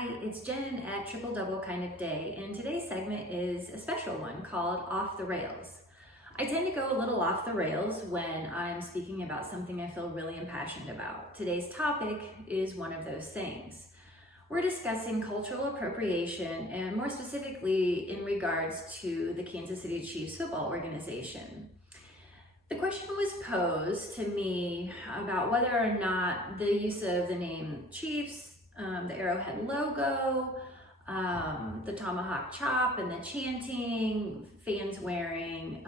Hi, it's Jen at Triple Double Kind of Day, and today's segment is a special one called Off the Rails. I tend to go a little off the rails when I'm speaking about something I feel really impassioned about. Today's topic is one of those things. We're discussing cultural appropriation, and more specifically in regards to the Kansas City Chiefs football organization. The question was posed to me about whether or not the use of the name Chiefs, the Arrowhead logo, the tomahawk chop and the chanting, fans wearing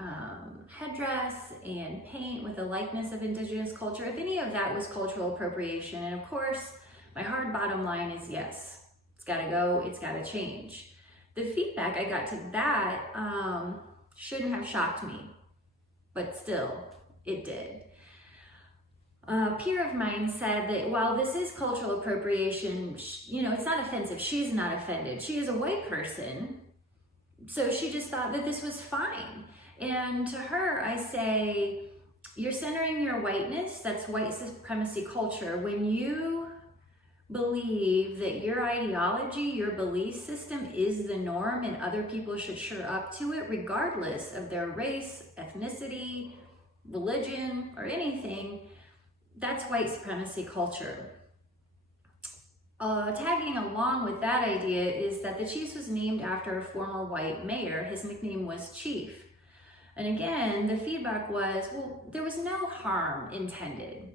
headdress and paint with the likeness of indigenous culture, if any of that was cultural appropriation. And of course, my hard bottom line is yes, it's gotta go, it's gotta change. The feedback I got to that shouldn't have shocked me, but still, it did. A peer of mine said that while this is cultural appropriation, it's not offensive. She's not offended. She is a white person, so she just thought that this was fine. And to her, I say, you're centering your whiteness, that's white supremacy culture. When you believe that your ideology, your belief system is the norm and other people should sure up to it, regardless of their race, ethnicity, religion, or anything, that's white supremacy culture. Tagging along with that idea is that the Chiefs was named after a former white mayor. His nickname was Chief. And again, the feedback was, well, there was no harm intended.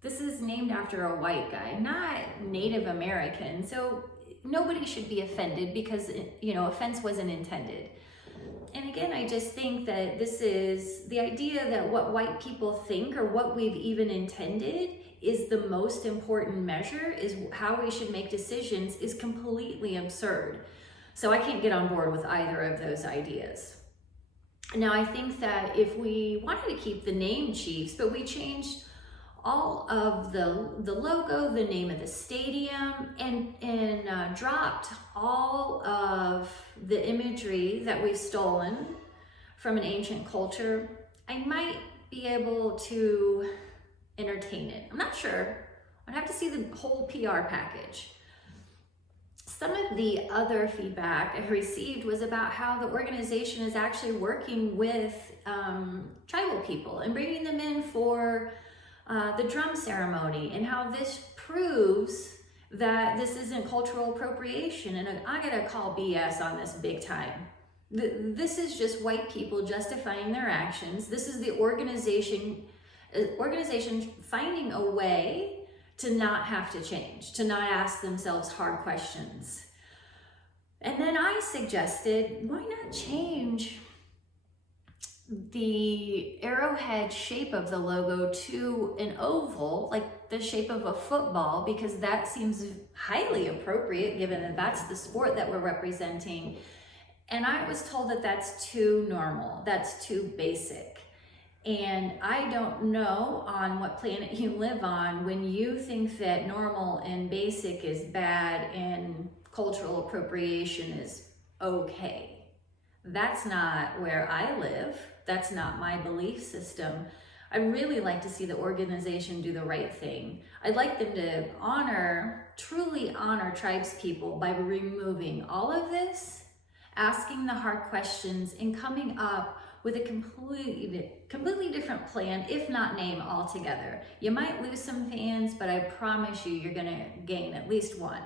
This is named after a white guy, not Native American. So nobody should be offended because, offense wasn't intended. And again, I just think that this is the idea that what white people think or what we've even intended is the most important measure, is how we should make decisions, is completely absurd. So I can't get on board with either of those ideas. Now, I think that if we wanted to keep the name Chiefs, but we changed all of the logo, the name of the stadium, and dropped all of the imagery that we've stolen from an ancient culture, I might be able to entertain it. I'm not sure. I'd have to see the whole PR package. Some of the other feedback I received was about how the organization is actually working with tribal people and bringing them in for the drum ceremony, and how this proves that this isn't cultural appropriation. And I gotta call BS on this big time. This is just white people justifying their actions. This is the organization finding a way to not have to change, to not ask themselves hard questions. And then I suggested, why not change the arrowhead shape of the logo to an oval, like the shape of a football, because that seems highly appropriate given that that's the sport that we're representing. And I was told that that's too normal, that's too basic. And I don't know on what planet you live on when you think that normal and basic is bad and cultural appropriation is okay. That's not where I live. That's not my belief system. I'd really like to see the organization do the right thing. I'd like them to truly honor tribes people by removing all of this, asking the hard questions, and coming up with a completely different plan, if not name altogether. You might lose some fans, but I promise you, you're gonna gain at least one.